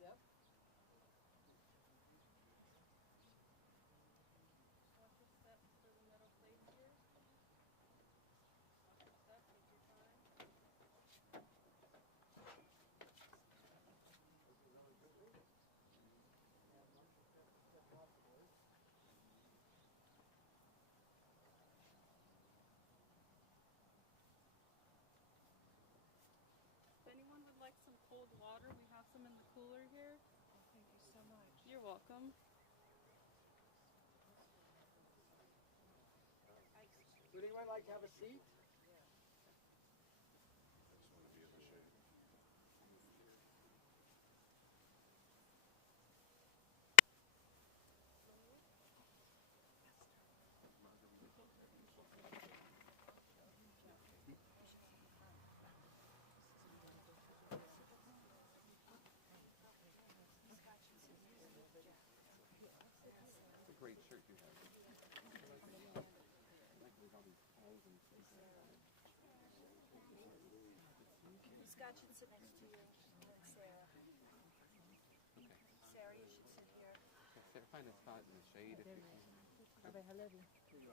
step. Watch the steps for the metal plate here. Watch the step, take your time. If anyone would like some cold water, we have some in the cooler here. Oh, thank you so much. You're welcome. Would anyone like to have a seat? It's a great shirt you have. With all these holes and things like that. Scott should sit next to you, like Sarah. Okay. Sarah, you should sit here. Okay, find a spot in the shade if you can. Rabbi Halevi. Did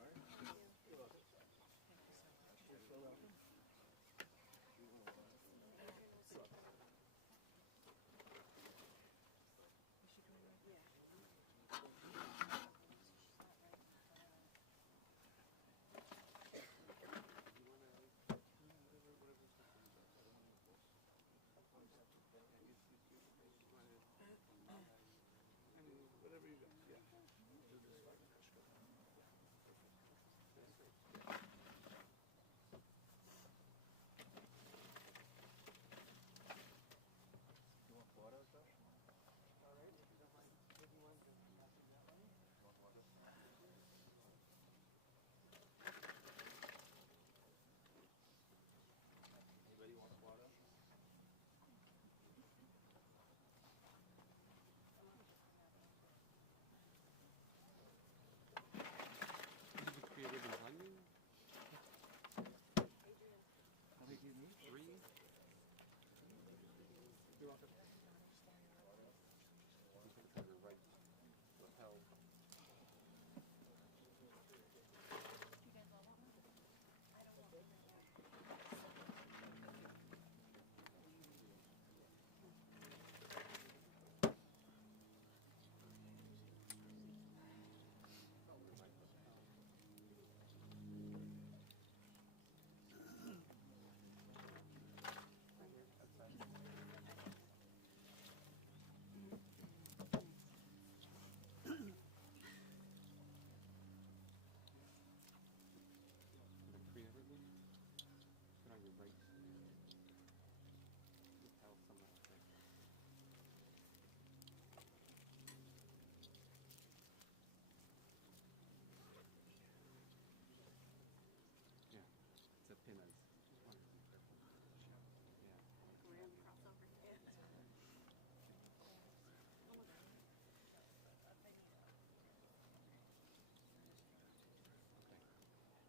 you create ribbons on you? How many do you need? 3? You're welcome. You can kind of right lapel. The create ribbon. Put on your right lapel somewhere like that. Yeah, it's a pin on.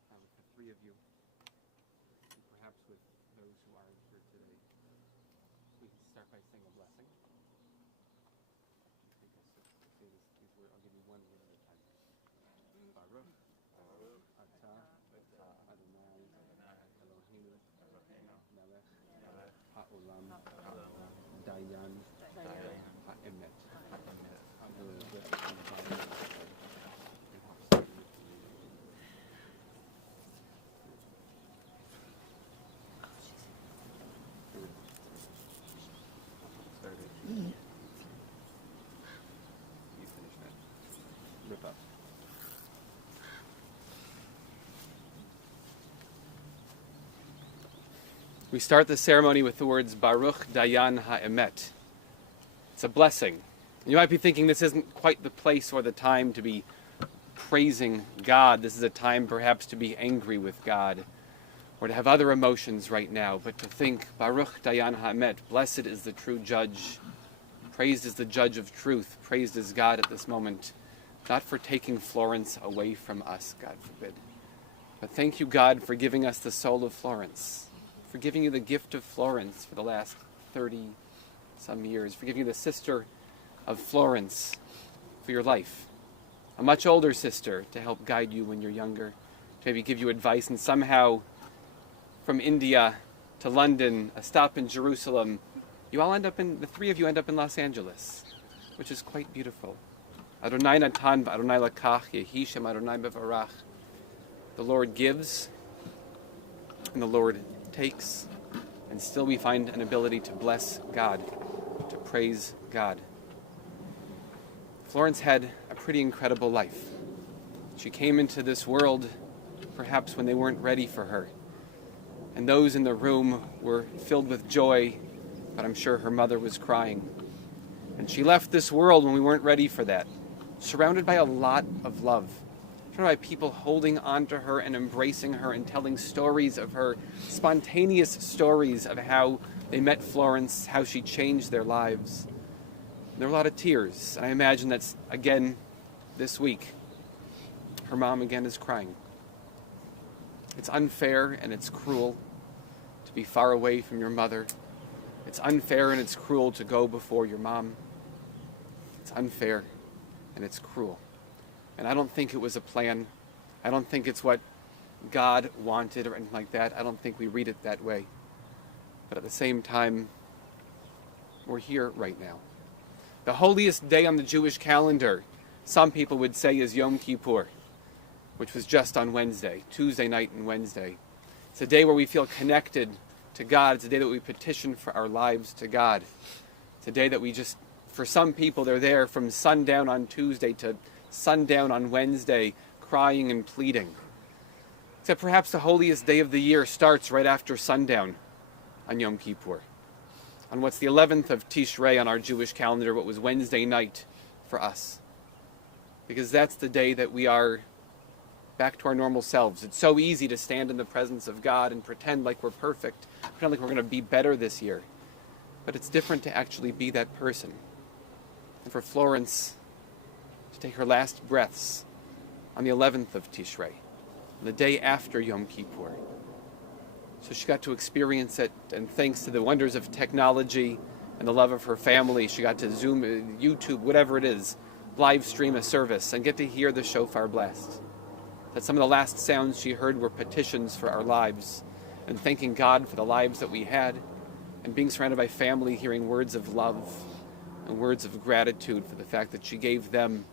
With the 3 of you, and perhaps with those who aren't here today, we can start by saying a blessing. I think I'll say these words. I'll give you one word at a time. Baruch, Atah, Adonai, Eloheinu, Melech, Ha'olam, Dayan, Ha'emet. You finish that. Rip up. We start the ceremony with the words Baruch Dayan Ha'emet. It's a blessing. You might be thinking this isn't quite the place or the time to be praising God. This is a time perhaps to be angry with God or to have other emotions right now. But to think Baruch Dayan Ha'emet, blessed is the true judge. Praised is the judge of truth. Praised is God at this moment, not for taking Florence away from us, God forbid. But thank you, God, for giving us the soul of Florence, for giving you the gift of Florence for the last 30, some years, for giving you the sister of Florence for your life. A much older sister to help guide you when you're younger, to maybe give you advice, and somehow from India to London, a stop in Jerusalem, the three of you end up in Los Angeles, which is quite beautiful. Adonai natan v'Adonai lakach, yehi shem Adonai bevarach. The Lord gives, and the Lord takes, and still we find an ability to bless God, to praise God. Florence had a pretty incredible life. She came into this world perhaps when they weren't ready for her. And those in the room were filled with joy, but I'm sure her mother was crying. And she left this world when we weren't ready for that, surrounded by a lot of love, surrounded by people holding on to her and embracing her and telling stories of her, spontaneous stories of how they met Florence, how she changed their lives. And there were a lot of tears, and I imagine that's, again, this week, her mom again is crying. It's unfair and it's cruel to be far away from your mother. It's unfair and it's cruel to go before your mom. It's unfair and it's cruel. And I don't think it was a plan. I don't think it's what God wanted or anything like that. I don't think we read it that way. But at the same time, we're here right now. The holiest day on the Jewish calendar, some people would say, is Yom Kippur, which was just on Wednesday, Tuesday night and Wednesday. It's a day where we feel connected to God. It's a day that we petition for our lives to God. It's a day that we just, for some people, they're there from sundown on Tuesday to sundown on Wednesday, crying and pleading. Except perhaps the holiest day of the year starts right after sundown on Yom Kippur, on what's the 11th of Tishrei on our Jewish calendar, what was Wednesday night for us. Because that's the day that we are back to our normal selves. It's so easy to stand in the presence of God and pretend like we're perfect, pretend like we're going to be better this year. But it's different to actually be that person. And for Florence to take her last breaths on the 11th of Tishrei, the day after Yom Kippur. So she got to experience it, and thanks to the wonders of technology and the love of her family, she got to Zoom, YouTube, whatever it is, live stream a service and get to hear the shofar blast. That some of the last sounds she heard were petitions for our lives, and thanking God for the lives that we had, and being surrounded by family, hearing words of love and words of gratitude for the fact that she gave them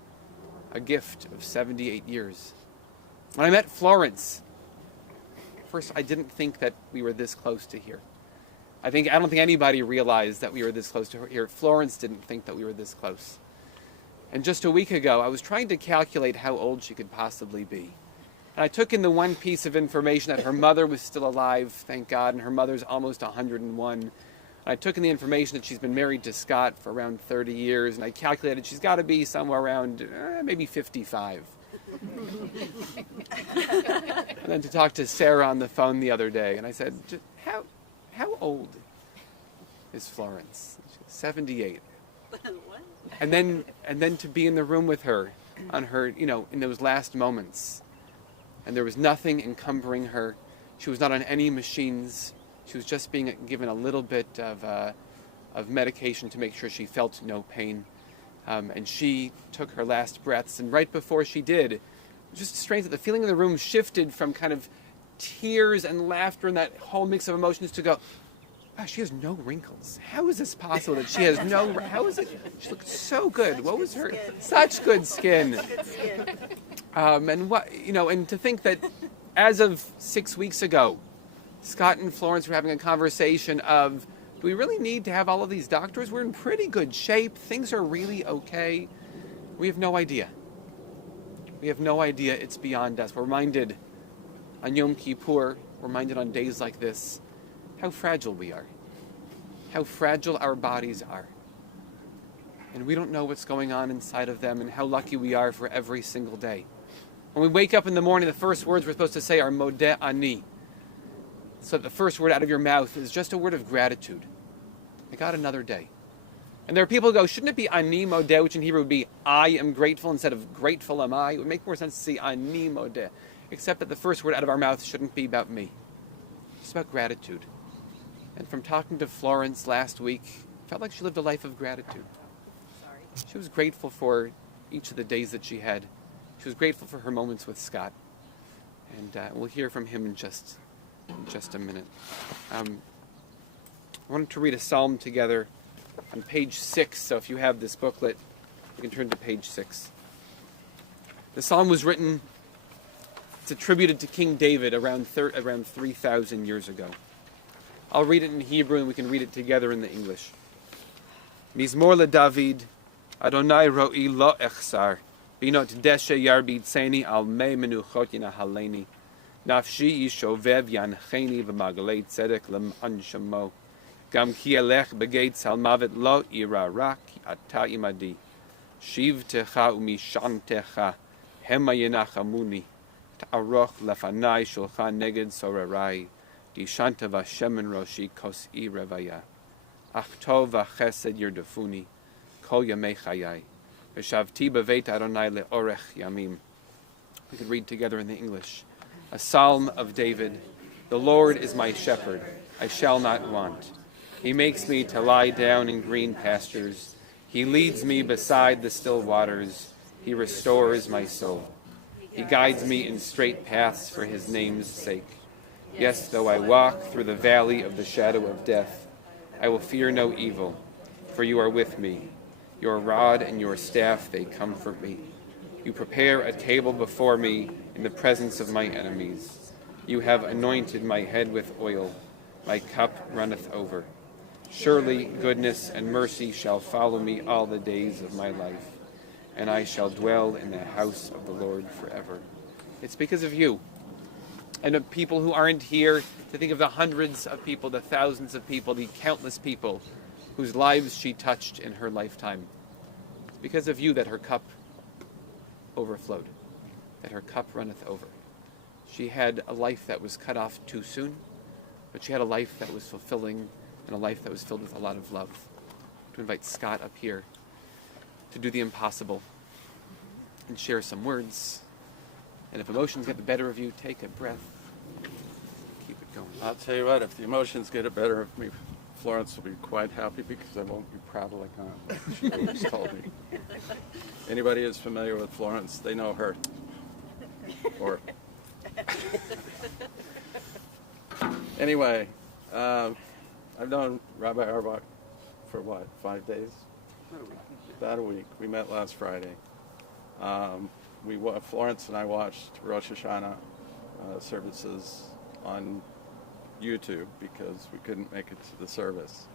a gift of 78 years. When I met Florence, first I didn't think that we were this close to here. I don't think anybody realized that we were this close to her here. Florence didn't think that we were this close. And just a week ago, I was trying to calculate how old she could possibly be. And I took in the one piece of information that her mother was still alive, thank God, and her mother's almost 101. And I took in the information that she's been married to Scott for around 30 years, and I calculated she's got to be somewhere around maybe 55. And then to talk to Sarah on the phone the other day, and I said, how old is Florence? She was 78. What? And then to be in the room with her on her, in those last moments. And there was nothing encumbering her. She was not on any machines. She was just being given a little bit of medication to make sure she felt no pain. And she took her last breaths. And right before she did, it was just strange that the feeling in the room shifted from kind of tears and laughter and that whole mix of emotions to go, wow, she has no wrinkles. How is this possible that she has no... How is it? She looked so good. What was her... Such good skin. Good skin. And to think that as of 6 weeks ago, Scott and Florence were having a conversation of, do we really need to have all of these doctors? We're in pretty good shape. Things are really okay. We have no idea. We have no idea. It's beyond us. We're reminded on Yom Kippur, we're reminded on days like this, how fragile we are. How fragile our bodies are. And we don't know what's going on inside of them, and how lucky we are for every single day. When we wake up in the morning, the first words we're supposed to say are modeh ani. So the first word out of your mouth is just a word of gratitude. I got another day. And there are people who go, shouldn't it be ani modeh, which in Hebrew would be I am grateful instead of grateful am I? It would make more sense to say ani modeh. Except that the first word out of our mouth shouldn't be about me. It's about gratitude. And from talking to Florence last week, felt like she lived a life of gratitude. She was grateful for each of the days that she had. She was grateful for her moments with Scott. And we'll hear from him in just a minute. I wanted to read a psalm together on page 6. So if you have this booklet, you can turn to page 6. The psalm was written, it's attributed to King David around 3,000 years ago. I'll read it in Hebrew and we can read it together in the English. Mizmor leDavid, Adonai ro'i lo echsar, binot deshe yarbid seni al mei menuchot yinahaleni, nafshi yishovev yancheni v'magalei tzedek l'anshamo, gam ki elech begates al mavet lo ira ra ki ata imadi, shivtecha umishantecha, hema yenachamuni, ta'aroch lefanai shulchan neged sorarai, dishanta v'shemen roshi kos'i revaya, ach tov v'chesed yirdafuni, kol yamei chayai, v'shavti b'veit Adonai le'orech yamim. We could read together in the English. A psalm of David. The Lord is my shepherd, I shall not want. He makes me to lie down in green pastures. He leads me beside the still waters. He restores my soul. He guides me in straight paths for his name's sake. Yes, though I walk through the valley of the shadow of death, I will fear no evil, for you are with me. Your rod and your staff, they comfort me. You prepare a table before me in the presence of my enemies. You have anointed my head with oil. My cup runneth over. Surely goodness and mercy shall follow me all the days of my life, and I shall dwell in the house of the Lord forever. It's because of you and of people who aren't here, to think of the hundreds of people, the thousands of people, the countless people whose lives she touched in her lifetime. It's because of you that her cup overflowed, that her cup runneth over. She had a life that was cut off too soon, but she had a life that was fulfilling and a life that was filled with a lot of love. To invite Scott up here to do the impossible and share some words. And if emotions get the better of you, take a breath. Keep it going. I'll tell you what, if the emotions get the better of me, Florence will be quite happy because I won't be prattling on what she always told me. Anybody who's familiar with Florence, they know her. Or anyway, I've known Rabbi Arbach for what, 5 days? About a week. We met last Friday. Florence and I watched Rosh Hashanah services on YouTube because we couldn't make it to the service.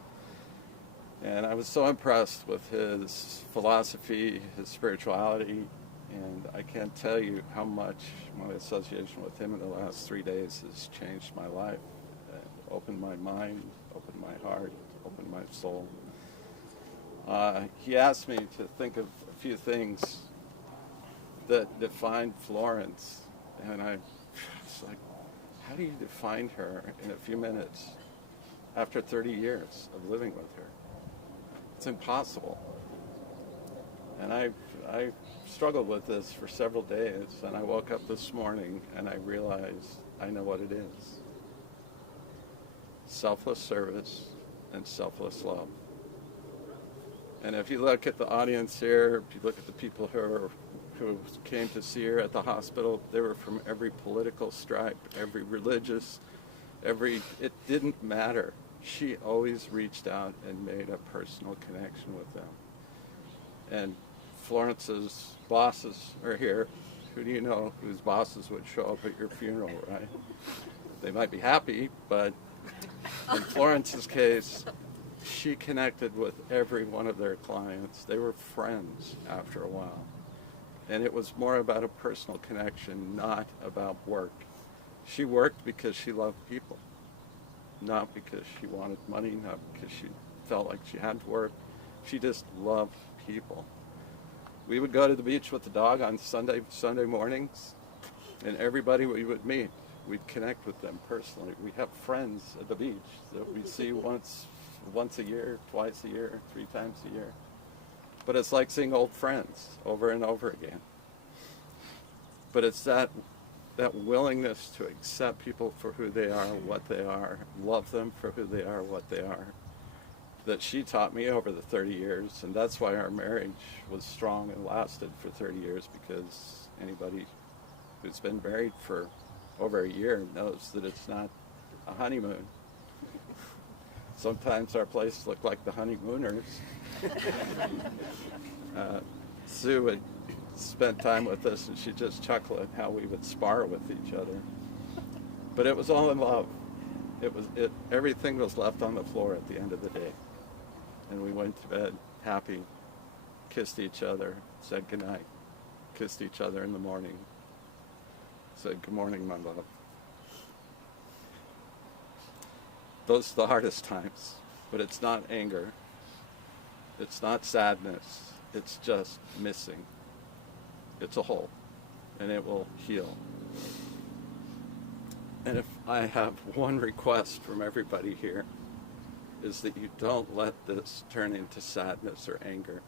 And I was so impressed with his philosophy, his spirituality, and I can't tell you how much my association with him in the last 3 days has changed my life, opened my mind, opened my heart, opened my soul. He asked me to think of a few things that defined Florence, and I was like, how do you define her in a few minutes after 30 years of living with her? It's impossible. And I struggled with this for several days, and I woke up this morning and I realized I know what it is. Selfless service and selfless love. And if you look at the audience here, if you look at the people who came to see her at the hospital, they were from every political stripe, every religious, it didn't matter. She always reached out and made a personal connection with them. And Florence's bosses are here. Who do you know whose bosses would show up at your funeral, right? They might be happy, but in Florence's case, she connected with every one of their clients. They were friends after a while. And it was more about a personal connection, not about work. She worked because she loved people, not because she wanted money, not because she felt like she had to work. She just loved people. We would go to the beach with the dog on Sunday mornings, and everybody we would meet, we'd connect with them personally. We have friends at the beach that we see once a year, twice a year, 3 times a year. But it's like seeing old friends over and over again. But it's that willingness to accept people for who they are, what they are, love them for who they are, what they are, that she taught me over the 30 years, and that's why our marriage was strong and lasted for 30 years, because anybody who's been married for over a year knows that it's not a honeymoon. Sometimes our places look like the honeymooners. Sue would spend time with us, and she'd just chuckle at how we would spar with each other. But it was all in love. Everything was left on the floor at the end of the day. And we went to bed happy, kissed each other, said goodnight, kissed each other in the morning, said good morning, my love. Those are the hardest times, but it's not anger. It's not sadness. It's just missing. It's a hole, and it will heal. And if I have one request from everybody here, is that you don't let this turn into sadness or anger,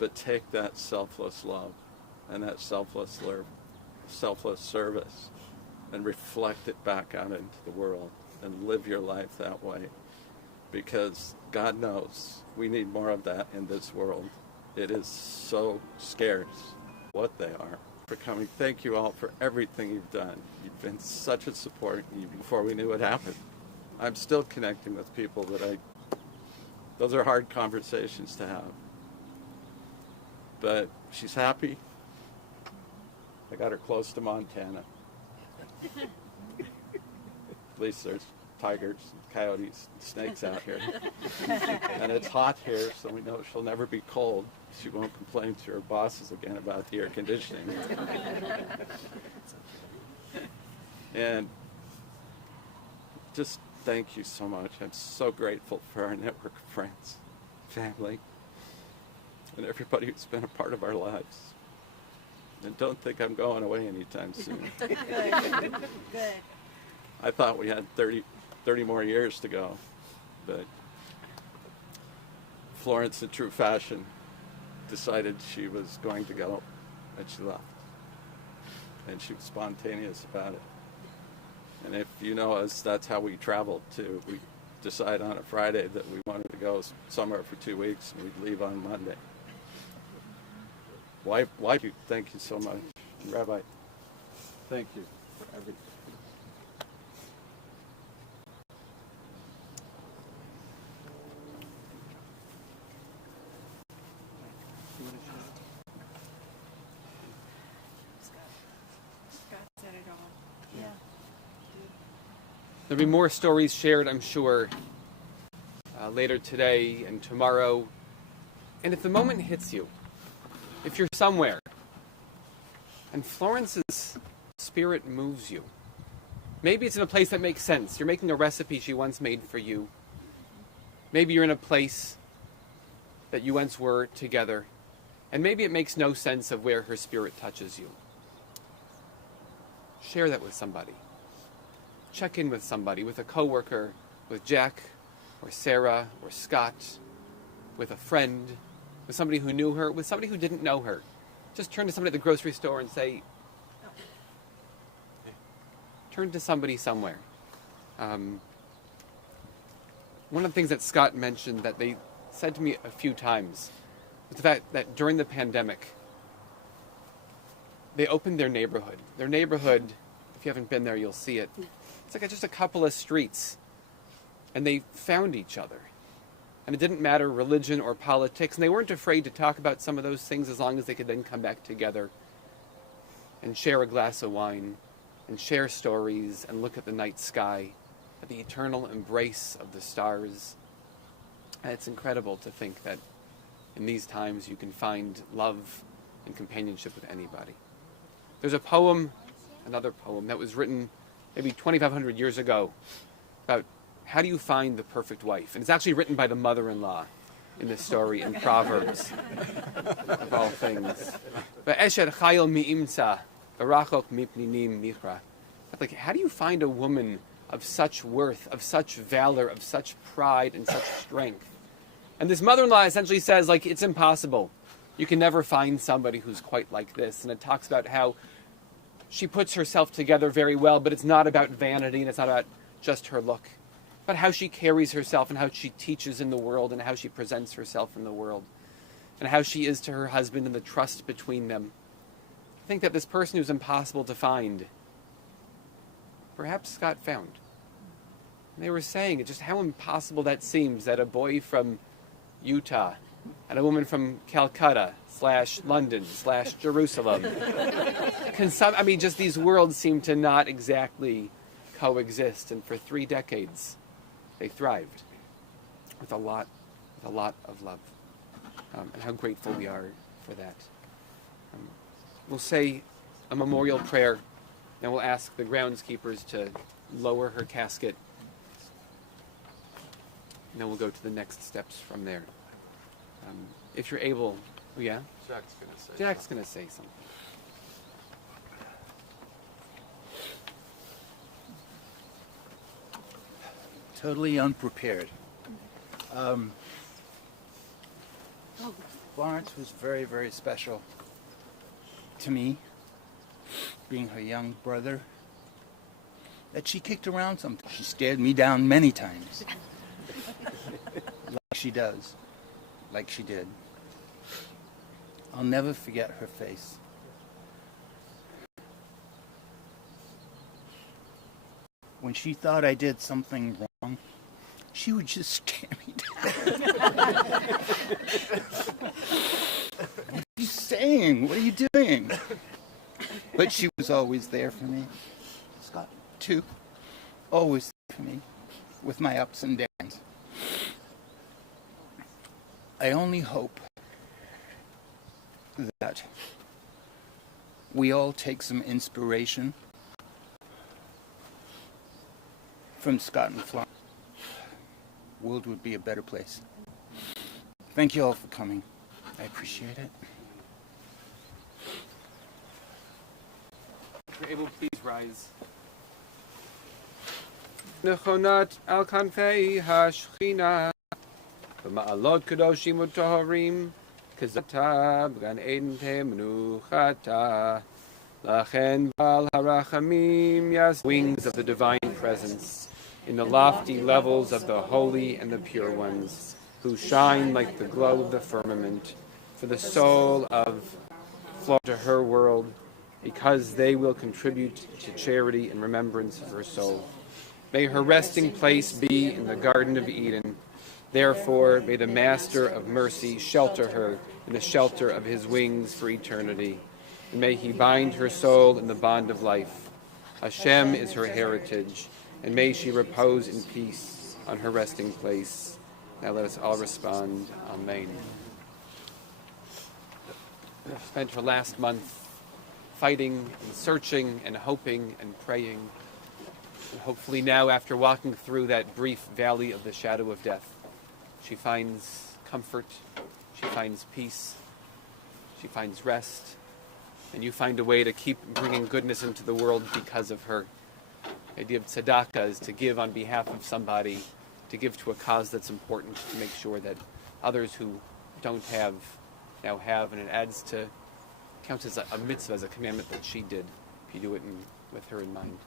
but take that selfless love and that selfless service and reflect it back out into the world and live your life that way. Because God knows we need more of that in this world. It is so scarce what they are. For coming. Thank you all for everything you've done. You've been such a support even before we knew what happened. I'm still connecting with people those are hard conversations to have. But she's happy. I got her close to Montana. At least there's tigers, coyotes, and snakes out here. And it's hot here, so we know she'll never be cold. She won't complain to her bosses again about the air conditioning. And just thank you so much. I'm so grateful for our network of friends, family, and everybody who's been a part of our lives. And don't think I'm going away anytime soon. Good. I thought we had 30 more years to go, but Florence, in true fashion, decided she was going to go, and she left. And she was spontaneous about it. And if you know us, that's how we traveled too. We decide on a Friday that we wanted to go somewhere for 2 weeks, and we'd leave on Monday. Why? Thank you so much. Rabbi, thank you for everything. There'll be more stories shared, I'm sure, later today and tomorrow. And if the moment hits you, if you're somewhere, and Florence's spirit moves you, maybe it's in a place that makes sense. You're making a recipe she once made for you. Maybe you're in a place that you once were together, and maybe it makes no sense of where her spirit touches you. Share that with somebody. Check in with somebody, with a coworker, with Jack, or Sarah, or Scott, with a friend, with somebody who knew her, with somebody who didn't know her. Just turn to somebody at the grocery store and say, turn to somebody somewhere. One of the things that Scott mentioned that they said to me a few times was the fact that during the pandemic, they opened their neighborhood. Their neighborhood, if you haven't been there, you'll see it. It's like just a couple of streets. And they found each other. And it didn't matter religion or politics. And they weren't afraid to talk about some of those things as long as they could then come back together and share a glass of wine and share stories and look at the night sky, at the eternal embrace of the stars. And it's incredible to think that in these times you can find love and companionship with anybody. There's a poem, another poem, that was written maybe 2,500 years ago about how do you find the perfect wife? And it's actually written by the mother-in-law in this story in Proverbs, of all things. Like, how do you find a woman of such worth, of such valor, of such pride and such strength? And this mother-in-law essentially says, like, it's impossible. You can never find somebody who's quite like this. And it talks about how she puts herself together very well, but it's not about vanity and it's not about just her look. about how she carries herself and how she teaches in the world and how she presents herself in the world and how she is to her husband and the trust between them. I think that this person who's impossible to find, perhaps Scott found. And they were saying just how impossible that seems, that a boy from Utah and a woman from Calcutta / London / Jerusalem just these worlds seem to not exactly coexist. And for 3 decades, they thrived with a lot of love. And how grateful we are for that. We'll say a memorial prayer, and we'll ask the groundskeepers to lower her casket. And then we'll go to the next steps from there. If you're able, oh yeah? Jack's going to say something. Totally unprepared. Florence was very, very special to me, being her young brother, that she kicked around sometimes. She stared me down many times, like she does, like she did. I'll never forget her face. When she thought I did something wrong, she would just stare me down. What are you saying? What are you doing? But she was always there for me. Scott, too. Always there for me, with my ups and downs. I only hope that we all take some inspiration from Scott and Florence. The world would be a better place. Thank you all for coming. I appreciate it. If you're able, please rise. Nechonat al kanfei hashchina b'ma'alot kadoshim u'toharim kazata b'gan eden temnuchata lachen bal harachamim yas wings of the divine presence in the lofty levels of the holy and the pure ones who shine like the glow of the firmament for the soul of Florence to her world, because they will contribute to charity and remembrance of her soul. May her resting place be in the Garden of Eden. Therefore, may the Master of Mercy shelter her in the shelter of his wings for eternity. And may he bind her soul in the bond of life. Hashem is her heritage, and may she repose in peace on her resting place. Now let us all respond, Amen. Spent her last month fighting and searching and hoping and praying. And hopefully now, after walking through that brief valley of the shadow of death, she finds comfort, she finds peace, she finds rest, and you find a way to keep bringing goodness into the world because of her. The idea of tzedakah is to give on behalf of somebody, to give to a cause that's important, to make sure that others who don't have now have, and it counts as a mitzvah, as a commandment that she did, if you do it with her in mind.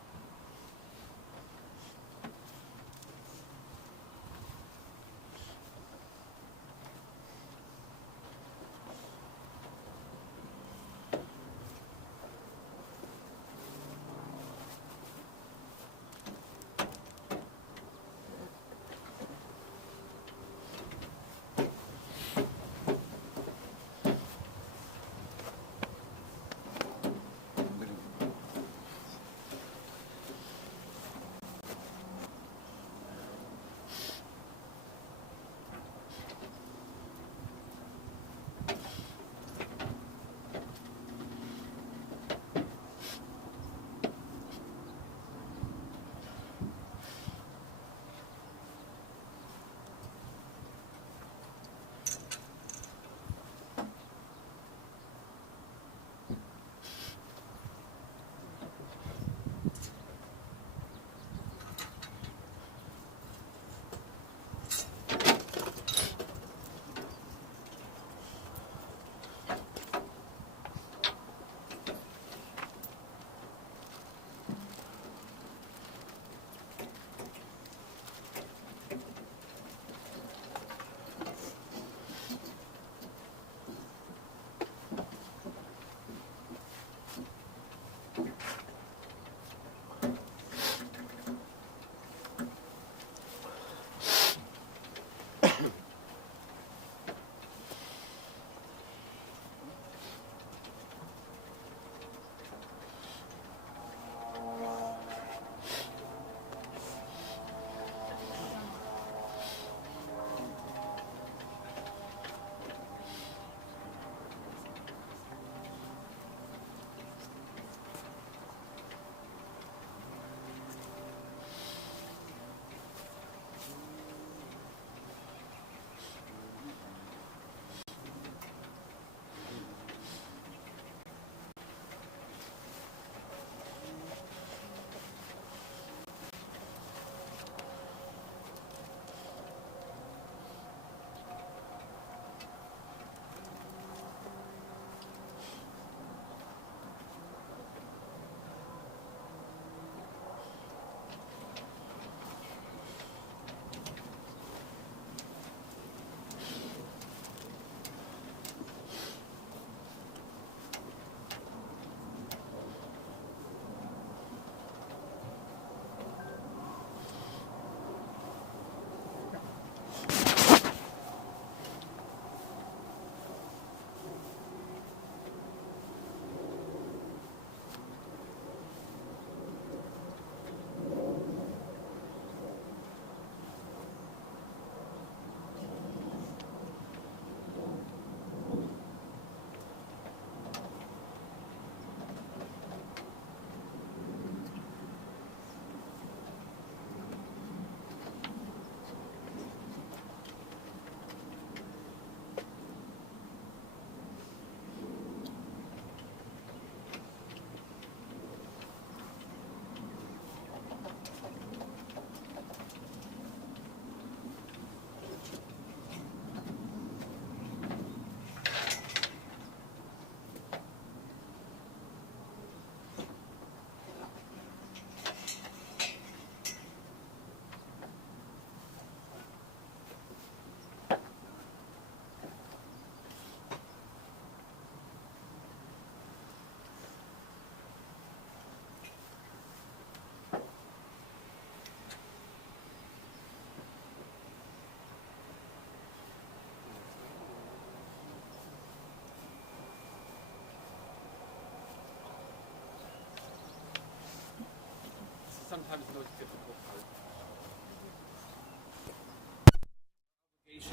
sometimes the most difficult part.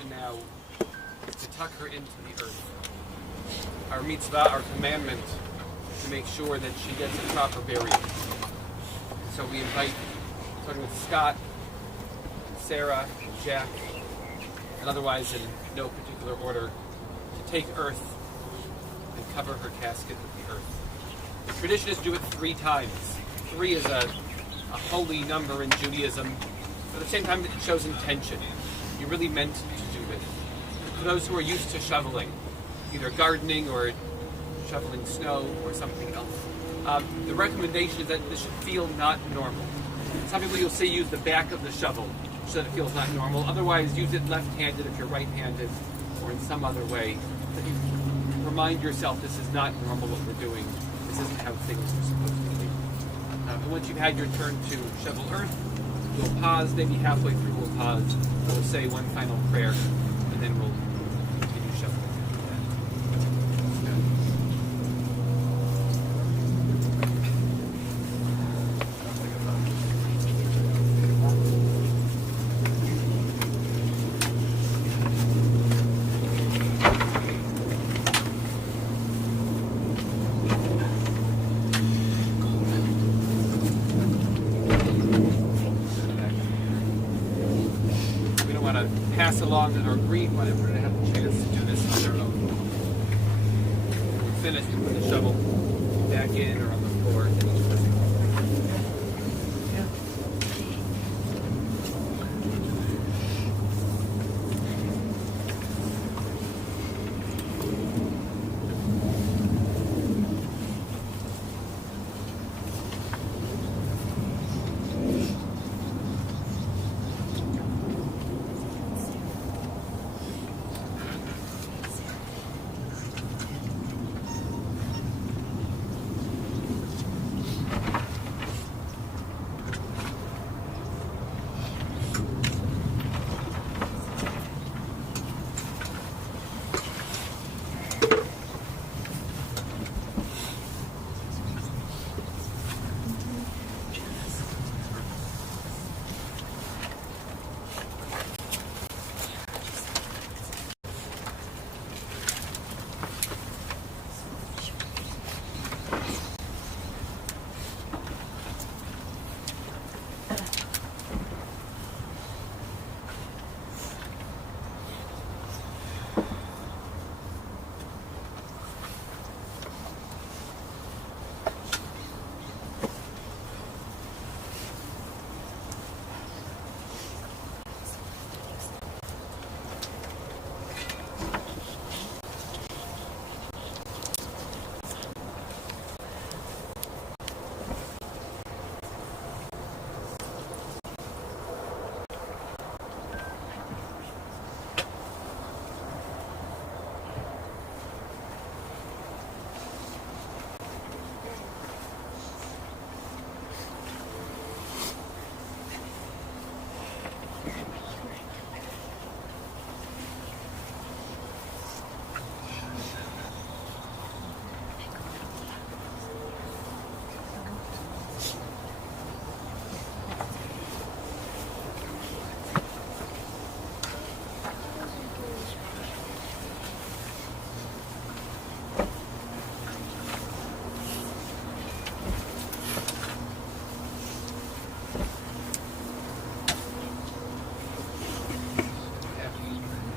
Now is to tuck her into the earth. Our mitzvah, our commandment, is to make sure that she gets a proper burial. So we invite, starting with Scott, Sarah, Jack, and otherwise in no particular order, to take earth and cover her casket with the earth. The tradition is to do it 3 times. 3 is a holy number in Judaism, but at the same time it shows intention. You really meant to do this. For those who are used to shoveling, either gardening or shoveling snow or something else, the recommendation is that this should feel not normal. Some people you'll see use the back of the shovel so that it feels not normal. Otherwise, use it left-handed if you're right-handed, or in some other way. That you remind yourself this is not normal what we're doing. This isn't how things are supposed to be. And once you've had your turn to shovel earth, we'll pause, maybe halfway through we'll pause, and we'll say one final prayer, and then we'll continue shoveling. Pass along in our green one if we're going to have a chance to do this on their own. When we're finished, we put the shovel back in or on the floor.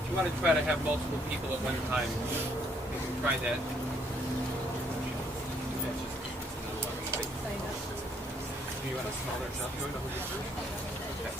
You want to try to have multiple people at one time. You can try that. Do you want a smaller shop? You want to hold it first? Okay.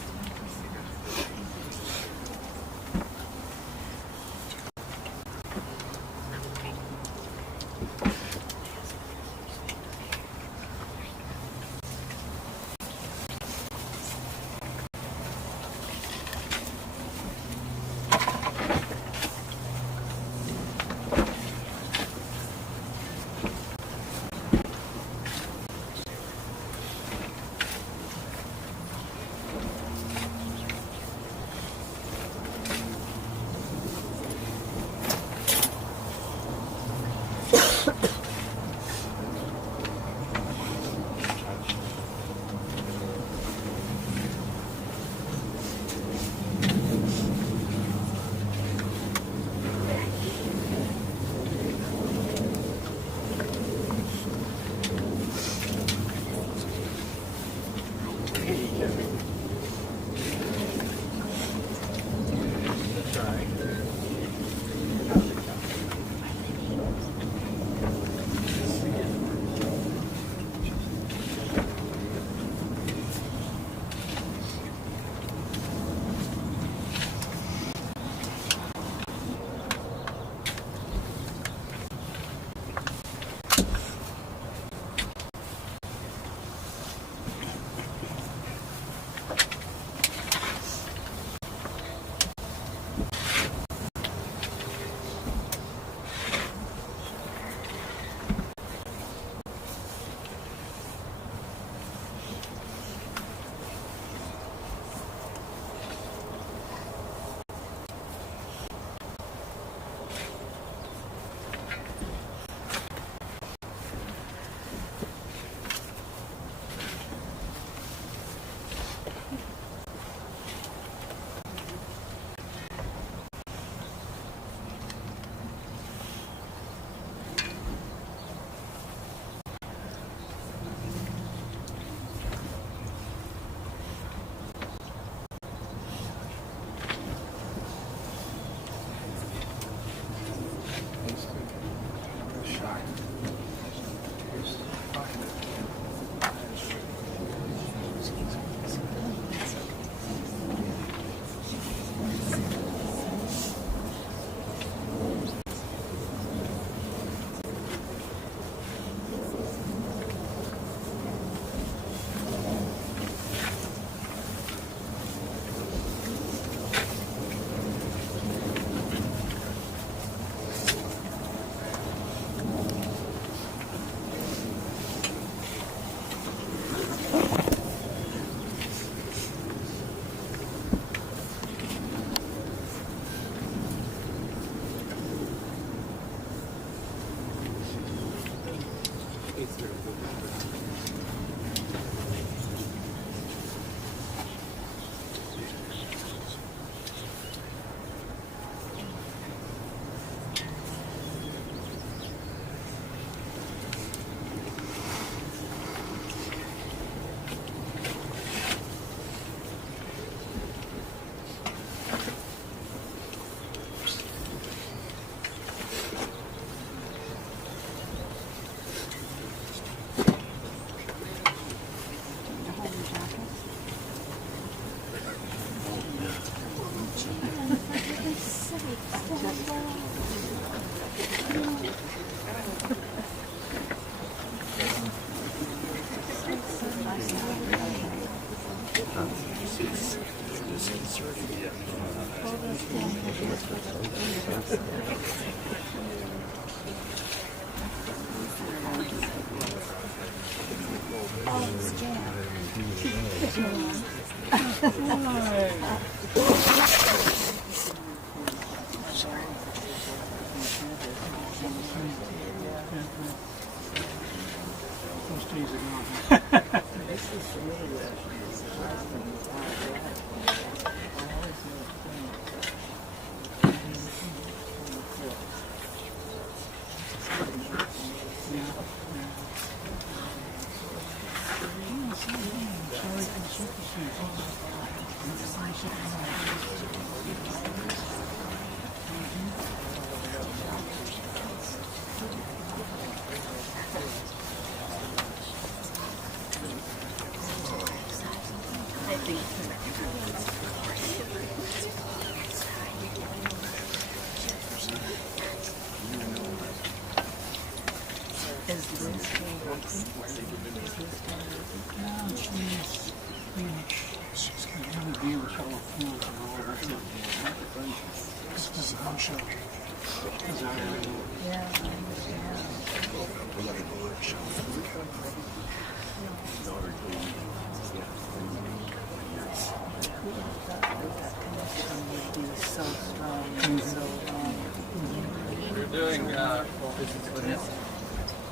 We're doing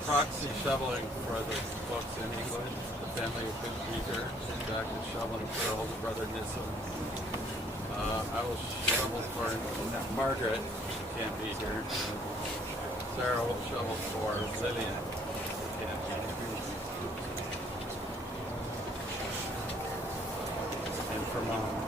proxy shoveling for the folks in England. The family who couldn't be here came back and shoveling for older brother Nissan. I will shovel for Margaret, who can't be here. Sarah will shovel for Lillian, who can't be here. And for Mom.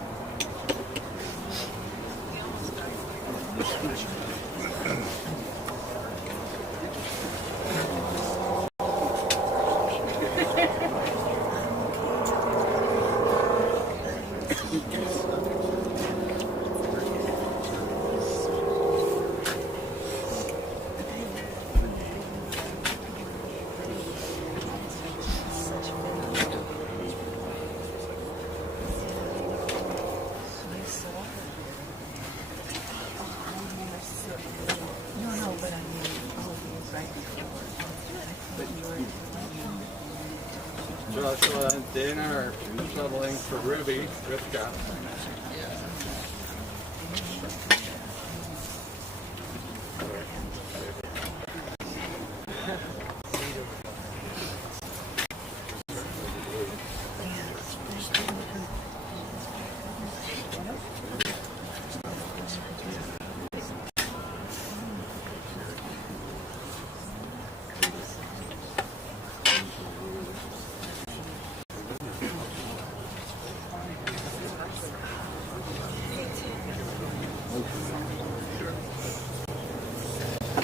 Joshua and Dana are shoveling for Ruby, Rivka.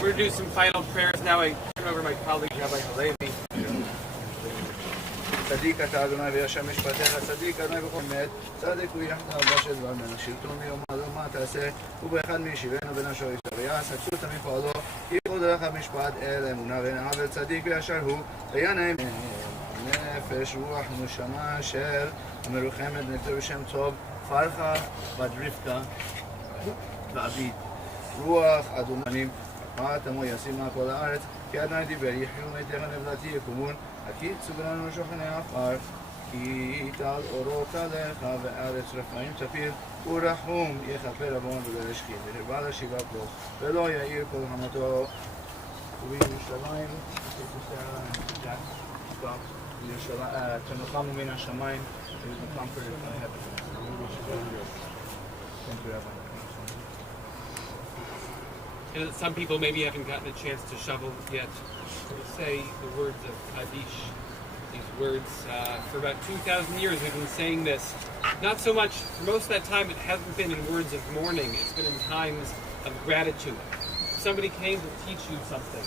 We're going to do some final prayers now. I turn over to my colleague, Rabbi Halevi. צדיק אתה אדוני וישר משפטיך, צדיק אדוני בכל מת, צדיק הוא יחד הבא של דבר מן השלטון מיום עד מה תעשה, ובאחד מישיבנו בין השור ישתריעס, עצות מפעלו, ייחוד לך משפט אל אמונה ואין עוול צדיק וישר הוא, וינהם נפש רוח נשמה של המרוחמת נפטר בשם טוב, פרחה בת רבקה ועביד, רוח אדוני תמו ישים מה כל הארץ, כי אדוני דיבר יחיו מתך נבלתי יקומון, כי צוגרנו שוכני עפר, כי יטל אורו תלך, וארץ רפאים תפיל, ורחום יכפר עוון ולא ישחית, והרבה לשיבה פלוך, ולא יאיר כל חמתו, ובירושלים תנוחמו מן השמיים ותנוחם for heaven. Thank you, Rabbi. And some people maybe haven't gotten a chance to shovel yet. We say the words of Kaddish. These words, for about 2,000 years we've been saying this. Not so much, for most of that time it hasn't been in words of mourning, it's been in times of gratitude. If somebody came to teach you something,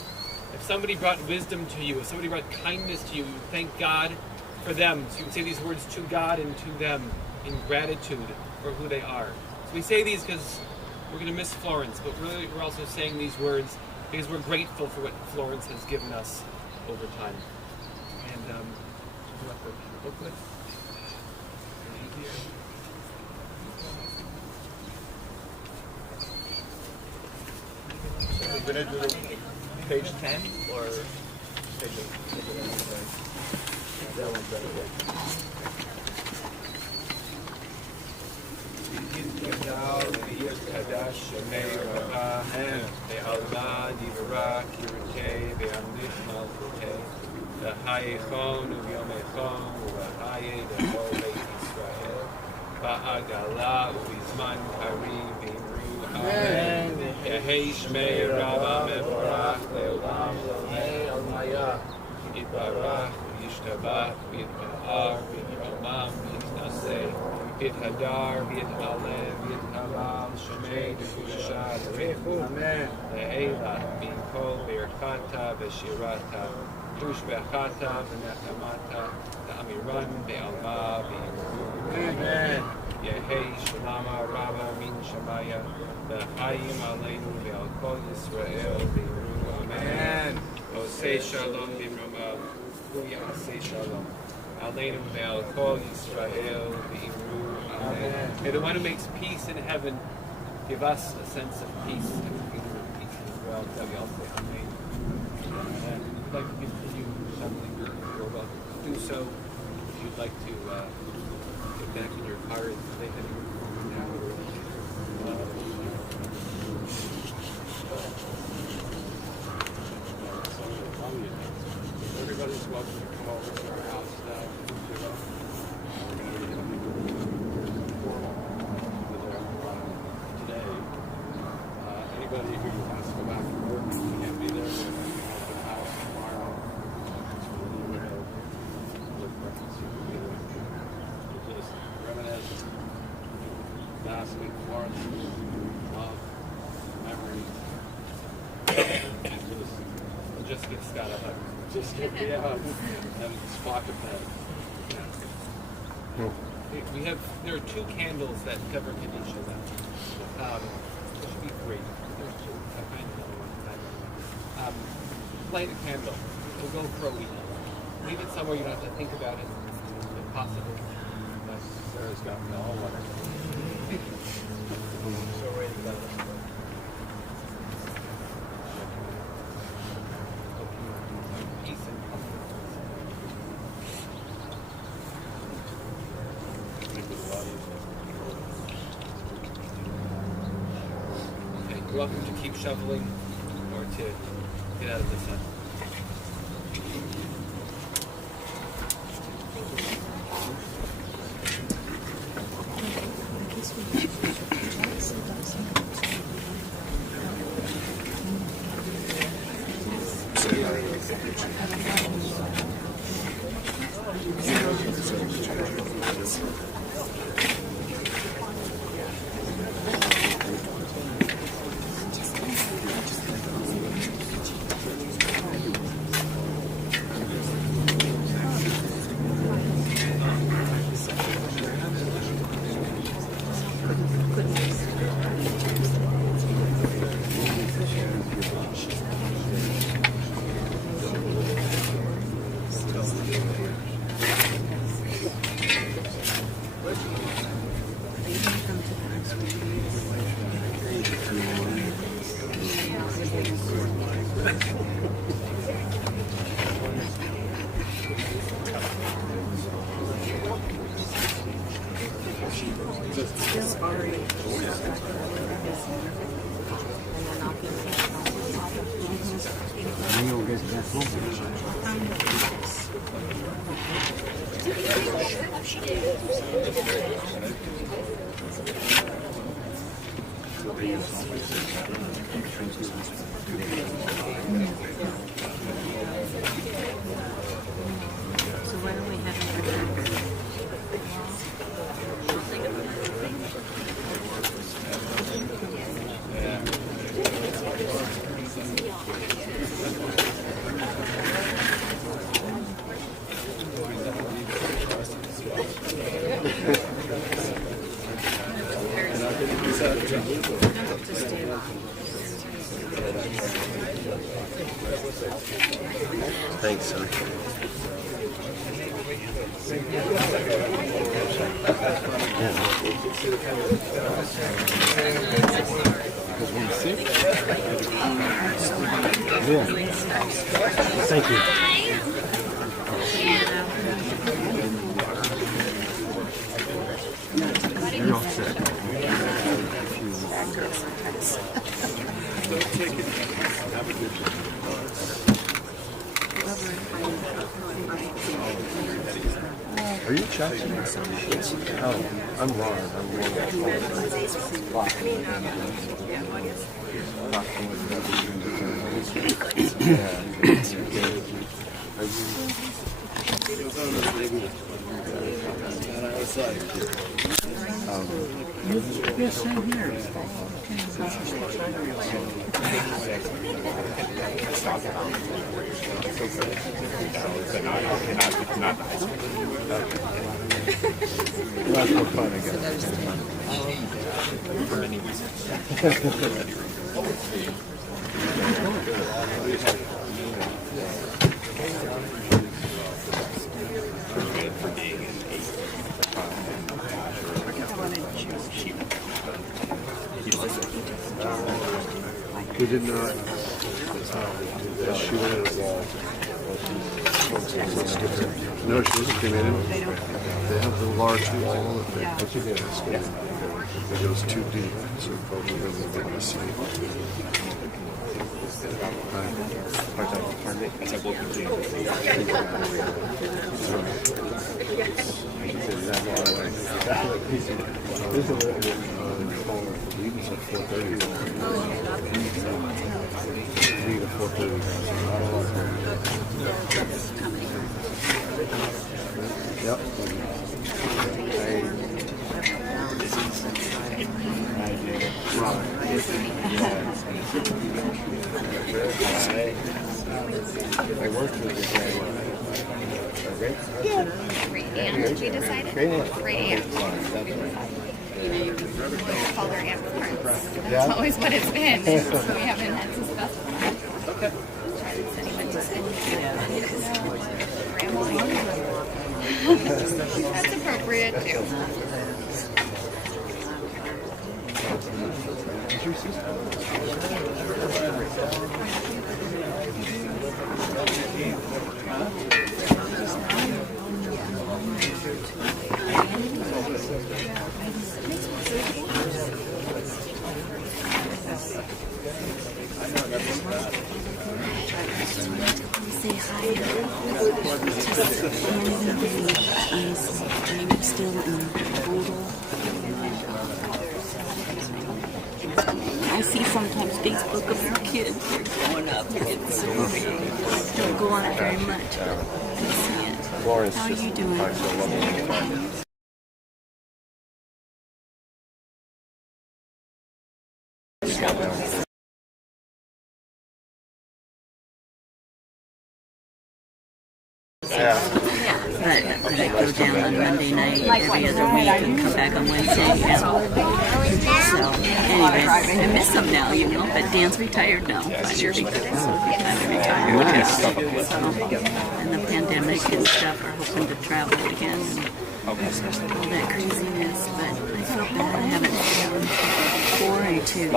if somebody brought wisdom to you, if somebody brought kindness to you, you thank God for them. So you would say these words to God and to them in gratitude for who they are. So we say these because we're going to miss Florence, but really we're also saying these words because we're grateful for what Florence has given us over time. And you want the booklet? So we're going to do page 10 or page 8? That one's better. יהי שמי רבא מבורך לעולם לעולמי עלמיה יתברך וישתבח ויתפאר ויתרומם ויתנשא ויתהדר ויתעלה ויתהלל שמי דקודשה דבריכו לעילה מכל ברכתה ושירתה ושבחתה ונחמתה תאמירן בעלמה וימרו יהי שלמה רבא מן שמיה והחיים עלינו ועל כל ישראל וימרו אמן. עושה שלום במרומיו ויעשה שלום עלינו ועל כל ישראל וימרו amen. May the one who makes peace in heaven give us a sense of peace and a feeling of peace as well. That we all say amen. And if you'd like to continue something, you're welcome to do so. If you'd like to get back in your car and say anything now or everybody's welcome to come over to our house now. Today, anybody who has to go back to work can't be there. We're going to open the house tomorrow. It's really weird. Look breakfast you can be there. Just reminisce, basking Florence, love, memories. Just give Scott a hug. Just give me a hug. And squawk a bed. There are 2 candles that cover Kadisha now. There should be 3. There's 2. I'll find another one. Light a candle. It'll go for a week. Leave it somewhere you don't have to think about it, if possible. But Sarah's got me all wonderful. So ready to go. Peace and comfort. Okay, you're welcome to keep shoveling or to get out of the sun. So why don't we have it for dinner? Thanks, son. Yeah. Thank you. You're all set. Are you Chelsea? Oh, I'm Ron. Yes, same here. That's more fun, I guess. For many reasons. We did not shoot it at all. No, she doesn't come in. They have the large wall that they put together. It goes too deep, so probably doesn't get to see. Yep. I worked with this guy. We decided? Great aunt. We called her Aunt Florence. That's always what it's been. So we haven't had to specify. Okay. That's appropriate too. Say hi. She's still in Boodle. I see sometimes Facebook of your kids. They're growing up. They're getting so big. Don't go on it very much. I see it. Florence, how are you doing? Yeah, but I go down on Monday night every other week and come back on Wednesday. And so, anyways, I miss them now, you know. But Dan's retired now. Sure, because I'm retired. Nice. So, and the pandemic and stuff are hoping to travel again and all that craziness. But I feel bad. I haven't done 4 and 2.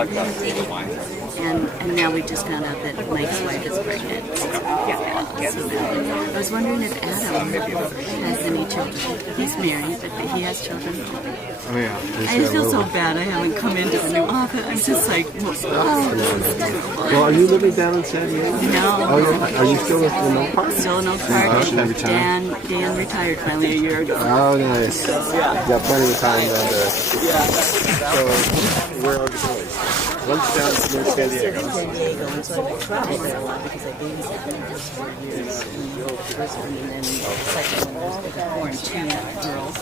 And now we just found out that Mike's wife is pregnant. So now, I was wondering if Adam has any children. He's married, but he has children. Oh yeah. I feel so bad I haven't come into the new office. I'm just like, oh, this is Well, are you living down in San Diego? No. Oh, yeah. Are you still in Oak Park? Still in Oak Park. Dan retired finally a year ago. Oh, nice. So, yeah. You got plenty of time then to... Yeah. So, where are you going? Lunch down in San Diego. San Diego, and so I traveled there a lot because I babysat them just for years. And first one, and then the second one was the 4 and 2 girls.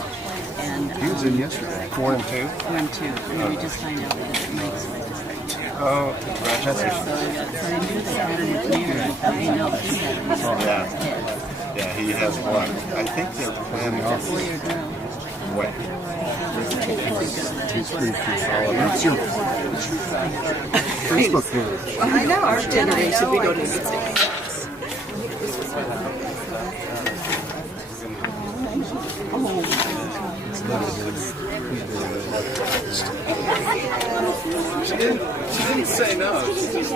And He was in yesterday. 4 and 2? 4 and 2. And then we just find out that it makes, so I just like, oh, congratulations. So I knew they had a new community. I didn't know he had a Oh, yeah. Yeah, he has one. I think they're planning to... 4-year girl. Wait. What's What's your Facebook page? I know, our generation, we go to the She didn't say no. She just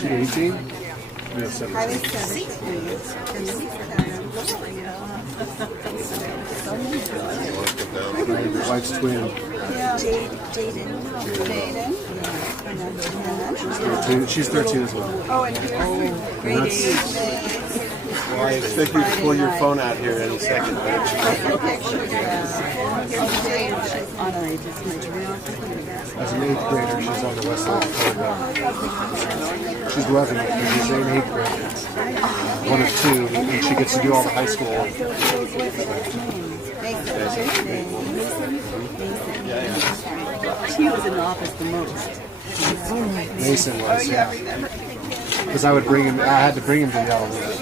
She 18? No, 17. Your wife's twin. She's 13 as well. Oh, and here's Well, I expect you to pull your phone out here any second. As an 8th grader, she's on the west side of Philadelphia. She's loving it because she's in 8th grade. One of 2, and she gets to do all the high school. She was in the office the most. Mason was, yeah. Because I had to bring him to the elevator.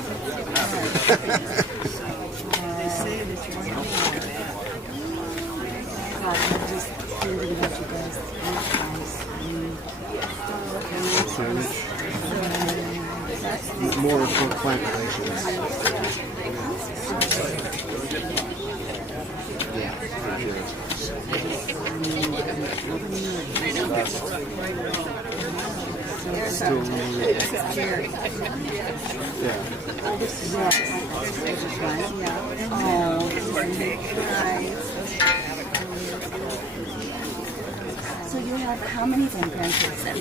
More for plant relations. Still scary. Yeah. So you have how many grandkids then?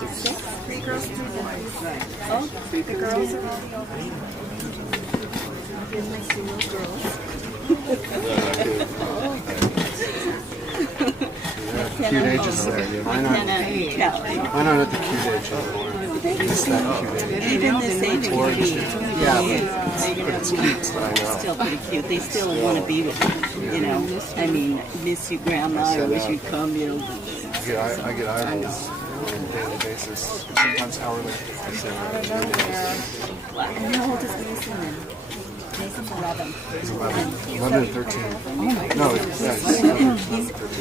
6? 3 girls, 2 boys. Right. Oh, 3 The girls are all over. Here's my 2 little girls. Cute ages there. Mine aren't at the cute age anymore. It's that cute age. Even this age can be. Yeah, but it's cute, I know. Still pretty cute. They still want to be with you, you know. I mean, miss you, Grandma. I wish you'd come, you know. I get eyeballs on a daily basis, sometimes hourly. And how old is Mason then? Mason's 11. He's 11. 11 and 13. Oh my God. No, He's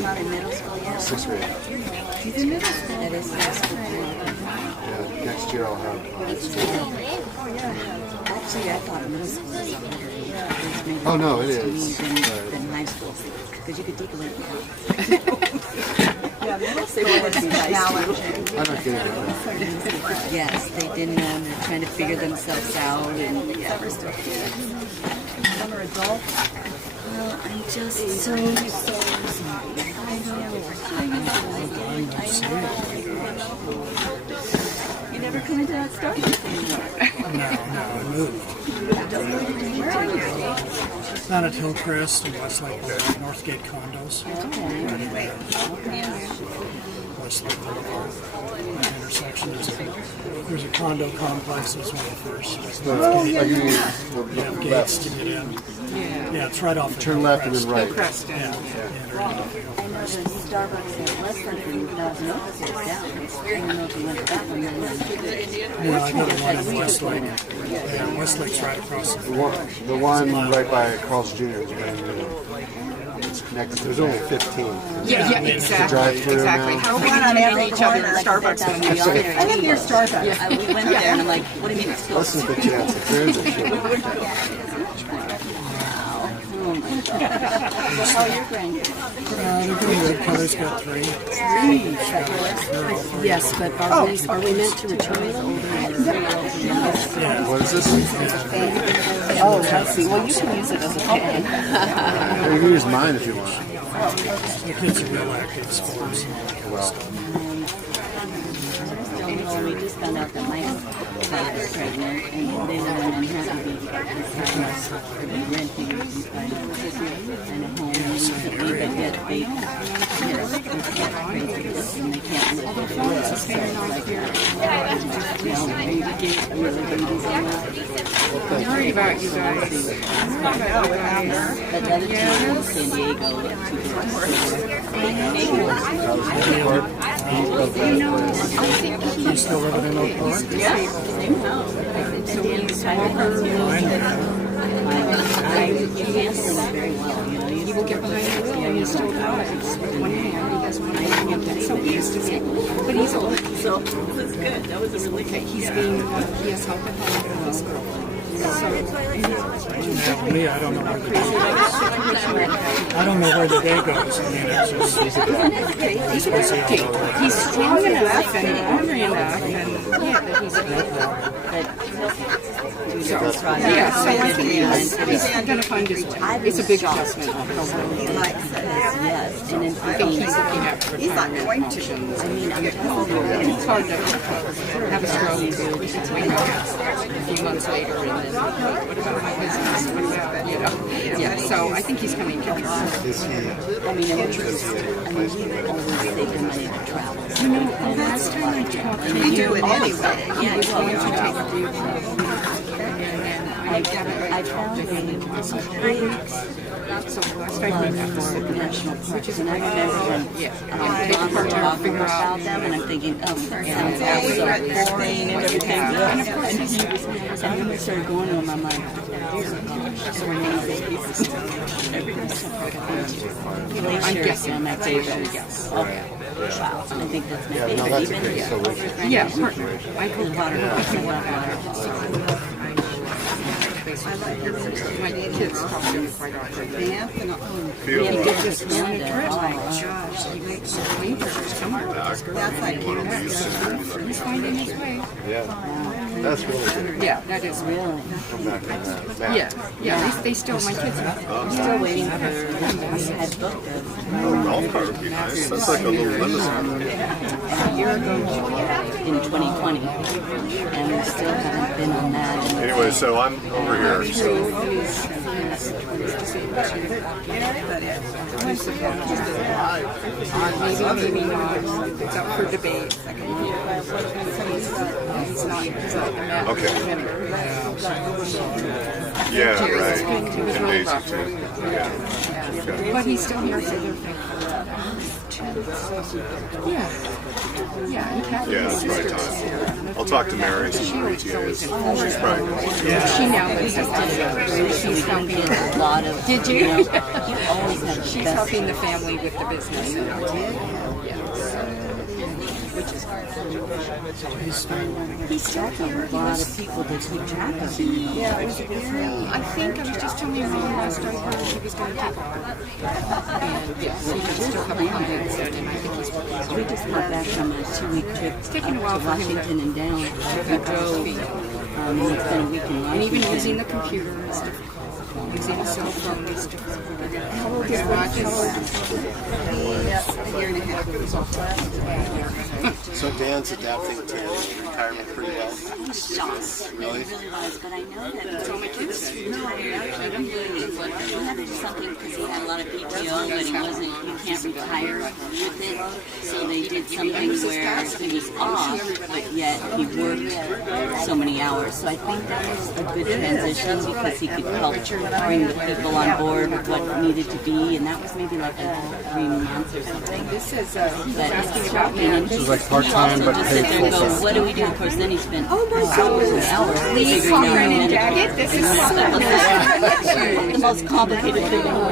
not in middle school yet? 6th grade. He's in middle school. That is high school. Yeah, next year I'll have high school. Actually, I thought middle school was harder. Oh, no, it is. Than high school. Because you could take away from it. Yeah, middle school was challenging. I'm not getting it. Yes, they didn't know. They're trying to figure themselves out. And yeah. Some are adults. Well, I'm just so sorry. I know. You never come into that Starbucks anymore. No, I moved. Where are you? Down at Hillcrest and Westlake, Northgate condos. Westlake Boulevard. That intersection there's a condo complex that's one of the first. You have gates to get in. Yeah, it's right off the Turn left and then right. Yeah. I know there's Starbucks at Westlake and Novus is down. I don't know if you went to that one. No, I go to one in Westlake. Yeah, Westlake's right across the The one right by Carl's Jr. is brand new. It's connected. There's only 15. Yeah, exactly. How One on every each other corner. Starbucks when we I think there's Starbucks. We went there and I'm like, what do you mean it's closed? Listen to the chance. If there is a shit. How are your grandkids? They're doing good. Kelly's got 3. Yes, but are we meant to return older? What is this? Oh, I see. Well, you can use it as a pen. You can use mine if you want. The kids are real active sports. Well, We just found out that my wife is pregnant, and they live in Manhattan Beach. They're renting and a home recently, but yet they get crazy and they can't live with Florence is very nice here. Well, baby gate, really babies a lot. I'm worried about you guys. But the other two are in San Diego. He's still living in Oak Park? Yeah. So he's he handles it very well, you know. He will get behind the wheel and he still drives with one hand. He has one hand. That's so easy to see. But he's old. So it was good. That was a really good. He has help at home from his girlfriend. Me, I don't know where the day goes. I don't know where the day goes. I mean, it's just, He's a good kid. He's strong enough and ornery enough, and yeah, but he's a good so, yeah, so I think he's going to find his way. It's a big adjustment. Yes, and then I think he's looking at retirement options. I mean, it's hard to have a stroke, wake up a few months later, and then what about my business? What about, you know? Yeah, so I think he's coming to try. I mean, we've always taken money to travel. You know, last time I talked to you, we do it anyway. Yeah, He was going to take a few I found him in 3 weeks. So last time we met for national parks, and I remember when take a part time, talking figure out. about them, and I'm thinking, oh, sounds so boring and everything. And then we started going to him. I'm like, so amazing. I'm guessing my favorite. Yes. Okay. Wow. I think that's my favorite. no, that's Even okay. So Yeah, partner. I hope my kids talk to me quite often. Yeah, he just wanted to trip. Like, gosh, he makes some flavors. Come on, that's like he's finding his way. yeah, that's really good. Yeah, that is Really? Come back on that. Yeah. They still, my kids are Still waiting for we had booked a Golf cart would be nice. That's like a little limousine. a year ago in 2020, and we still haven't been on that. Anyway, so I'm over here. So maybe not. It's up for debate. He's not a okay. member. Yeah, right. He was And really Daisy rough. too. Yeah. Okay. But he's still here, so they're thankful. Yeah, he kept Yeah, it's right time. I'll talk to Mary. See where she is. She's probably. She now lives at she's helping a lot of. Did you? Always have She's helping the family with the business. He's talking a lot of people that keep track of him. Yeah, I think I was just telling you last I heard he was going to take over. And yes, he still have a comment said, and I think he's working. We just got back from a 2-week trip It's taken a while to for him Washington and down. to We drove, and it's been a week in Washington. and even using the computer is difficult. Using a cell phone is difficult. How old is Roger? So Dan's adapting to retirement pretty well. He's shocked. Really? He really was, but I know that That's all my kids say. he had to do something because he had a lot of PTO, but he can't retire with it. So they did something where he was off, but yet he worked so many hours. So I think that was a good transition because he could help bring the people on board with what needed to be, and that was maybe like a 3 months or something. This is But asking about me. and It's like part-time, but just paid sit there and go, full-time. what do we do? Of course, then he spent hours and hours Please figuring come out in and medical. jacket. This is so The most complicated thing in the world.